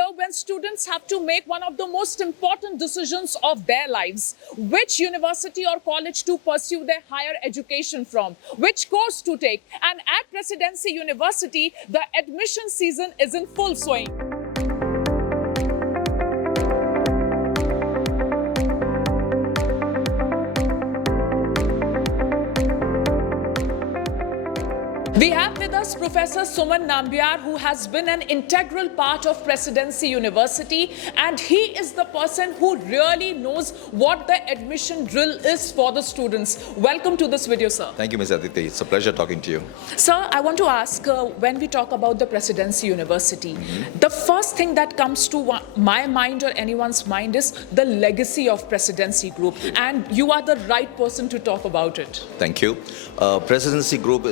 year when students have to make one of the most important decisions of their lives. Which university or college to pursue their higher education from, which course to take. And at Presidency University, the admission season is in full swing. We have with us Professor Suman Nambiar, who has been an integral part of Presidency University, and he is the person who really knows what the admission drill is for the students. Welcome to this video, sir. Thank you, Ms. Aditi. It's a pleasure talking to you. Sir, I want to ask, when we talk about the Presidency University, the first thing that comes to my mind or anyone's mind is the legacy of Presidency Group, and you are the right person to talk about it. Thank you. Presidency Group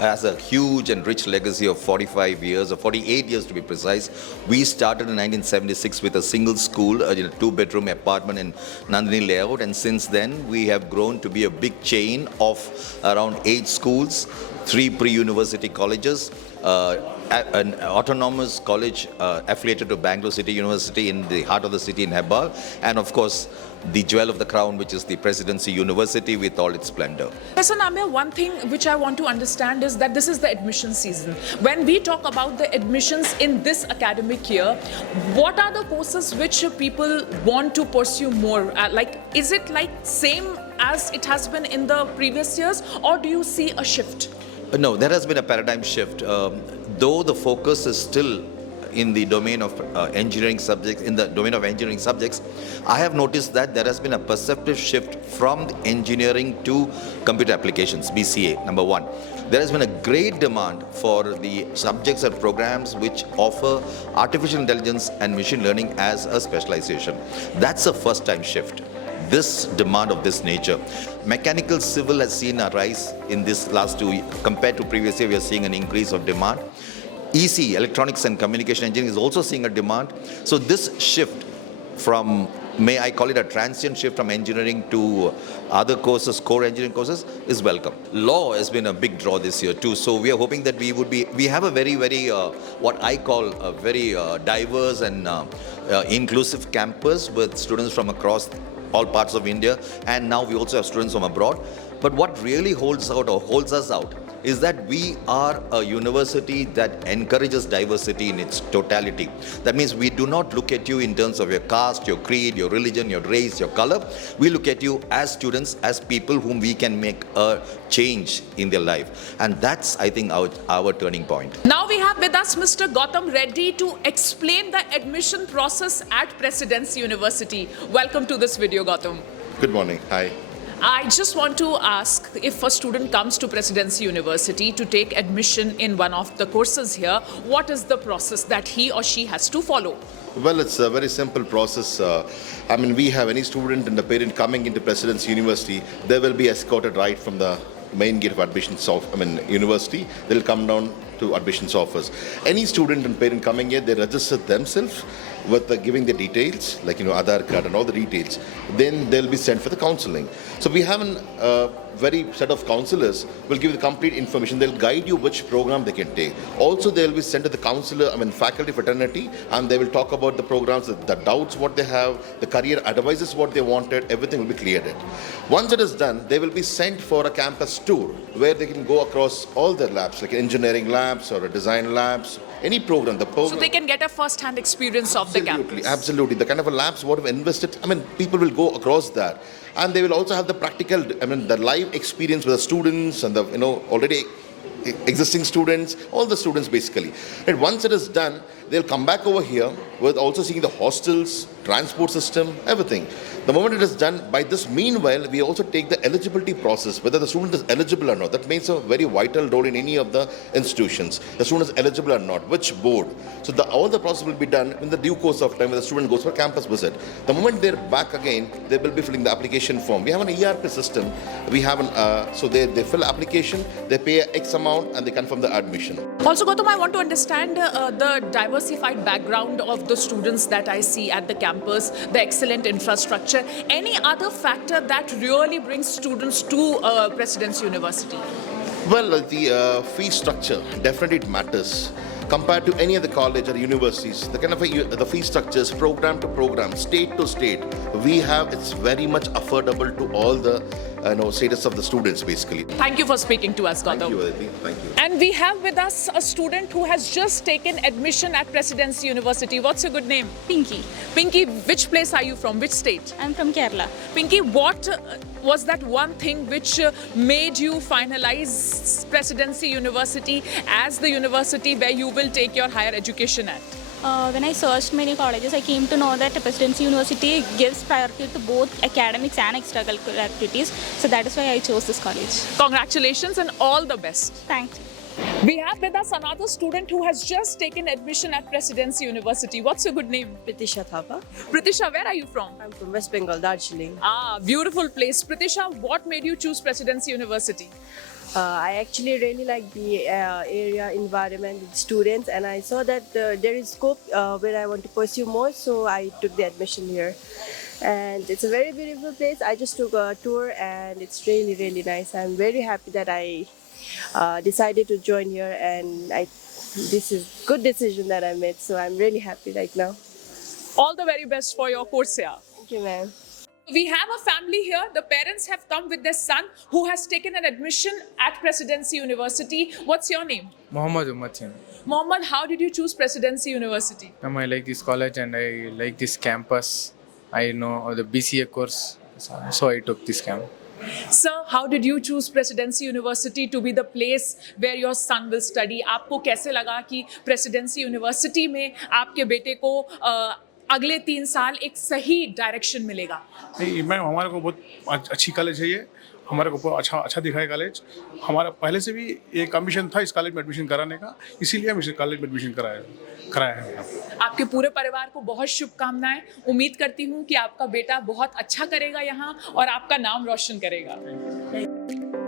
has a huge and rich legacy of 45 years, or 48 years to be precise. We started in 1976 with a single school, a two-bedroom apartment in Nandini Layout, and since then we have grown to be a big chain of around 8 schools, 3 pre-university colleges, an autonomous college affiliated to Bangalore City University in the heart of the city in Hebbal, and of course the jewel of the crown, which is the Presidency University with all its splendor. Professor Nambiar, one thing which I want to understand is that this is the admission season. When we talk about the admissions in this academic year, what are the courses which people want to pursue more? Is it like same as it has been in the previous years, or do you see a shift? No, there has been a paradigm shift. Though the focus is still in the domain of engineering subjects, I have noticed that there has been a perceptive shift from engineering to computer applications, BCA, number one. There has been a great demand for the subjects and programs which offer artificial intelligence and machine learning as a specialization. That's a first-time shift. This demand of this nature. Mechanical civil has seen a rise in this last 2 years. Compared to previous year, we are seeing an increase of demand. EC, electronics and communication engineering, is also seeing a demand. So this shift from, may I call it a transient shift from engineering to other courses, core engineering courses, is welcome. Law has been a big draw this year too. So we are hoping that we have a very, what I call a very diverse and inclusive campus with students from across all parts of India, and now we also have students from abroad. But what really holds us out is that we are a university that encourages diversity in its totality. That means we do not look at you in terms of your caste, your creed, your religion, your race, your color. We look at you as students, as people whom we can make a change in their life. And that's, I think, our turning point. Now we have with us Mr. Gautam Reddy to explain the admission process at Presidency University. Welcome to this video, Gautam. Good morning. Hi. I just want to ask, if a student comes to Presidency University to take admission in one of the courses here, what is the process that he or she has to follow? Well, it's a very simple process. We have any student and the parent coming into Presidency University, they will be escorted right from the main gate of admissions of university. They'll come down to admissions office. Any student and parent coming here, they register themselves with giving the details, like Aadhaar card and all the details. Then they'll be sent for the counseling. So we have a very set of counselors will give the complete information. They'll guide you which program they can take. Also, they'll be sent to the counselor, faculty fraternity, and they will talk about the programs, the doubts what they have, the career advices what they wanted. Everything will be cleared. Once it is done, they will be sent for a campus tour where they can go across all their labs, like engineering labs or design labs, any program. So they can get a first-hand experience of the campus. Absolutely. The kind of a labs what we've invested, people will go across that. And they will also have the practical, the live experience with the students and the, already existing students, all the students basically. And once it is done, they'll come back over here with also seeing the hostels, transport system, everything. The moment it is done, by this meanwhile, we also take the eligibility process, whether the student is eligible or not. That makes a very vital role in any of the institutions. The student is eligible or not, which board. So all the process will be done in the due course of time when the student goes for campus visit. The moment they're back again, they will be filling the application form. We have an ERP system. We have so they fill application, they pay X amount, and they confirm the admission. Also, Gautam, I want to understand the diversified background of the students that I see at the campus, the excellent infrastructure. Any other factor that really brings students to Presidency University? Well, the fee structure, definitely it matters. compared to any other college or universities, the kind of the fee structures, program to program, state to state, we have, it's very much affordable to all the status of the students basically. Thank you for speaking to us, Gautam. Thank you, Aditi. Thank you. And we have with us a student who has just taken admission at Presidency University. What's your good name? Pinky. Pinky, which place are you from? Which state? I'm from Kerala. Pinky, what was that one thing which made you finalize Presidency University as the university where you will take your higher education at? When I searched many colleges, I came to know that Presidency University gives priority to both academics and extracurricular activities. So that is why I chose this college. Congratulations and all the best. Thanks. We have with us another student who has just taken admission at Presidency University. What's your good name? Pritisha Thapa. Pritisha, where are you from? I'm from West Bengal, Darjeeling. Ah, beautiful place. Pritisha, what made you choose Presidency University? I actually really like the area environment with students, and I saw that there is scope where I want to pursue more, so I took the admission here. And it's a very beautiful place. I just took a tour, and it's really, really nice. I'm very happy that I decided to join here, and this is good decision that I made. So I'm really happy right now. All the very best for your course here. Thank you, ma'am. We have a family here. The parents have come with their son who has taken an admission at Presidency University. What's your name? Mohammad Umatin. Mohammad, how did you choose Presidency University? I like this college and I like this campus. I know the BCA course, so I took this camp. Sir, how did you choose Presidency University to be the place where your son will study? आपको कैसे लगा कि Presidency University में आपके बेटे को अगले 3 साल एक सही डायरेक्शन मिलेगा? नहीं, मैं हमारे को बहुत अच्छी कॉलेज है ये, हमारे को बहुत अच्छा दिखा है कॉलेज. हमारा पहले से भी एक एम्बिशन था इस कॉलेज में एडमिशन कराने का, इसीलिए हम इस कॉलेज में एडमिशन कराया है. आपके पूरे परिवार को बहुत शुभकामनाएं. उम्मीद करती हूँ कि आपका बेटा बहुत अच्छा करेगा यहाँ और आपका नाम रोशन करेगा.